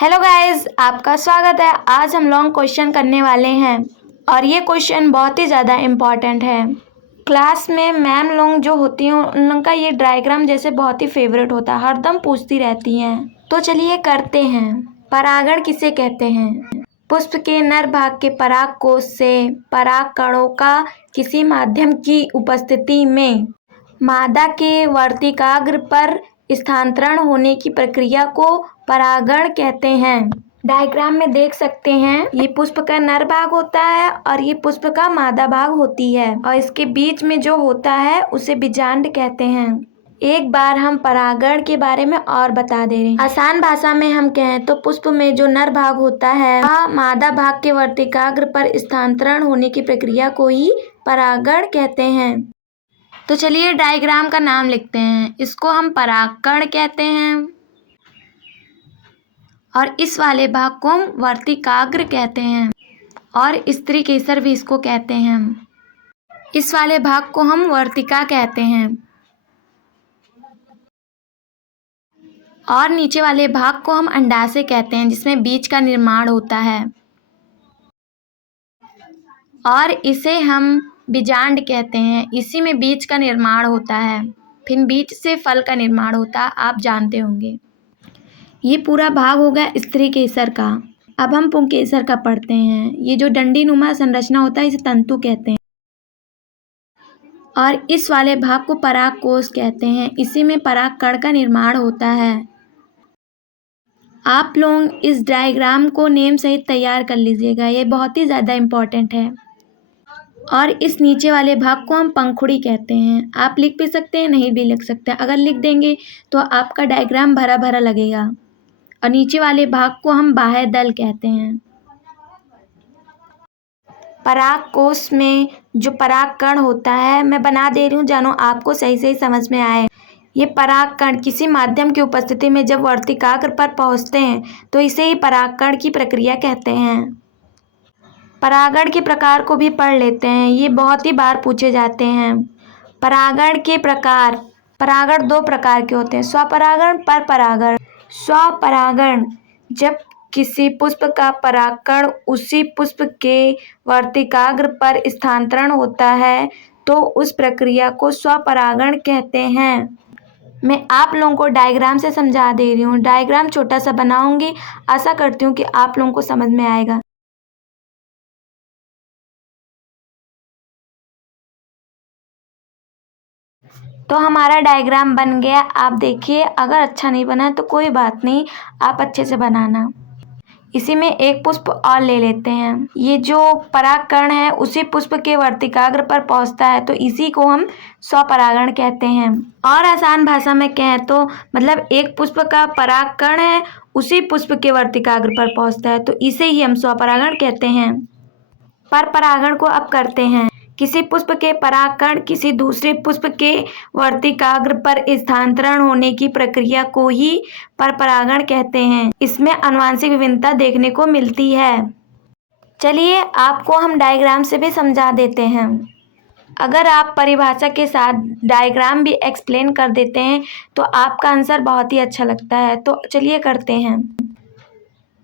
Hello guys, आपका स्वागत है। आज हम लॉन्ग क्वेश्चन करने वाले हैं और ये क्वेश्चन बहुत ही ज़्यादा इम्पॉर्टेंट है। क्लास में मैम लोग जो होती हैं उनका ये डायग्राम जैसे बहुत ही फेवरेट होता है, हरदम पूछती रहती हैं। तो चलिए करते हैं। परागण किसे कहते हैं? पुष्प के नर भाग के पराग कोश से पराग कणों का किसी माध्यम की उपस्थिति में मादा के वर्तिकाग्र पर स्थानांतरण होने की प्रक्रिया को परागण कहते हैं। डायग्राम में देख सकते हैं, ये पुष्प का नर भाग होता है और ये पुष्प का मादा भाग होती है और इसके बीच में जो होता है उसे बीजांड कहते हैं। एक बार हम परागण के बारे में और बता दे रहे हैं। आसान भाषा में हम कहें तो पुष्प में जो नर भाग होता है वह मादा भाग के वर्तिकाग्र पर स्थानांतरण होने की प्रक्रिया को ही परागण कहते हैं। तो चलिए डायग्राम का नाम लिखते हैं। इसको हम परागकण कहते हैं और इस वाले भाग को हम वर्तिकाग्र कहते हैं और स्त्री केसर भी इसको कहते हैं। इस वाले भाग को हम वर्तिका कहते हैं और नीचे वाले भाग को हम अंडाशय कहते हैं, जिसमें बीज का निर्माण होता है और इसे हम बीजांड कहते हैं। इसी में बीज का निर्माण होता है, फिर बीज से फल का निर्माण होता है, आप जानते होंगे। ये पूरा भाग होगा स्त्री केसर का। अब हम पुंकेसर का पढ़ते हैं। ये जो डंडी नुमा संरचना होता है इसे तंतु कहते हैं और इस वाले भाग को पराग कोश कहते हैं। इसी में पराग कण का निर्माण होता है। आप लोग इस डायग्राम को नेम सहित तैयार कर लीजिएगा, ये बहुत ही ज़्यादा इम्पोर्टेंट है। और इस नीचे वाले भाग को हम पंखुड़ी कहते हैं। आप लिख भी सकते हैं, नहीं भी लिख सकते। अगर लिख देंगे तो आपका डायग्राम भरा भरा लगेगा। और नीचे वाले भाग को हम बाह्य दल कहते हैं। पराग कोश में जो पराग कण होता है, मैं बना दे रही हूँ जानो आपको सही सही समझ में आए। ये पराग कण किसी माध्यम की उपस्थिति में जब वर्तिकाग्र पर पहुँचते हैं तो इसे ही परागकण की प्रक्रिया कहते हैं। परागण के प्रकार को भी पढ़ लेते हैं, ये बहुत ही बार पूछे जाते हैं। परागण के प्रकार, परागण दो प्रकार के होते हैं, स्वपरागण, परपरागण। स्वपरागण जब किसी पुष्प का परागकण उसी पुष्प के वर्तिकाग्र पर स्थानांतरण होता है तो उस प्रक्रिया को स्वपरागण कहते हैं। मैं आप लोगों को डायग्राम से समझा दे रही हूँ। डायग्राम छोटा सा बनाऊंगी, आशा करती हूँ कि आप लोगों को समझ में आएगा। तो हमारा डायग्राम बन गया। आप देखिए, अगर अच्छा नहीं बना तो कोई बात नहीं, आप अच्छे से बनाना। इसी में एक पुष्प और ले लेते हैं। ये जो परागकण है उसी पुष्प के वर्तिकाग्र पर पहुंचता है तो इसी को हम स्वपरागण कहते हैं। और आसान भाषा में कहें तो मतलब एक पुष्प का परागकण है उसी पुष्प के वर्तिकाग्र पर पहुंचता है तो इसे ही हम स्वपरागण कहते हैं। परपरागण को अब करते हैं। किसी पुष्प के परागकण किसी दूसरे पुष्प के वर्तिकाग्र पर स्थानांतरण होने की प्रक्रिया को ही परपरागण कहते हैं। इसमें आनुवंशिक विभिन्नता देखने को मिलती है। चलिए आपको हम डायग्राम से भी समझा देते हैं। अगर आप परिभाषा के साथ डायग्राम भी एक्सप्लेन कर देते हैं तो आपका आंसर बहुत ही अच्छा लगता है। तो चलिए करते हैं।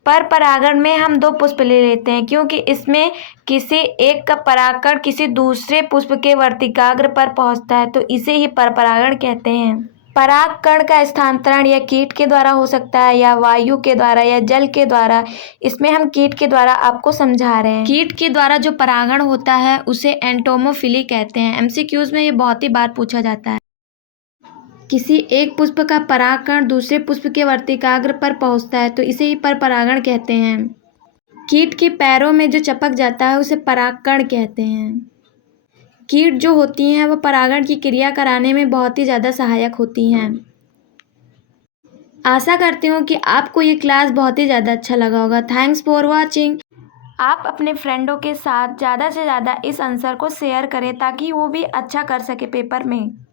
परपरागण में हम दो पुष्प ले लेते हैं क्योंकि इसमें किसी एक का परागकण किसी दूसरे पुष्प के वर्तिकाग्र पर पहुंचता है तो इसे ही परपरागण कहते हैं। परागकण का स्थानांतरण या कीट के द्वारा हो सकता है या वायु के द्वारा या जल के द्वारा। इसमें हम कीट के द्वारा आपको समझा रहे हैं। कीट के द्वारा जो परागण होता है उसे एंटोमोफिली कहते हैं। एमसीक्यूज में ये बहुत ही बार पूछा जाता है। किसी एक पुष्प का परागकण दूसरे पुष्प के वर्तिकाग्र पर पहुंचता है तो इसे ही परपरागण कहते हैं। कीट के पैरों में जो चपक जाता है उसे परागकण कहते हैं। कीट जो होती हैं वह परागण की क्रिया कराने में बहुत ही ज़्यादा सहायक होती हैं। आशा करती हूँ कि आपको ये क्लास बहुत ही ज़्यादा अच्छा लगा होगा। Thanks for watching. आप अपने फ्रेंडों के साथ ज़्यादा से ज़्यादा इस आंसर को शेयर करें ताकि वो भी अच्छा कर सके पेपर में।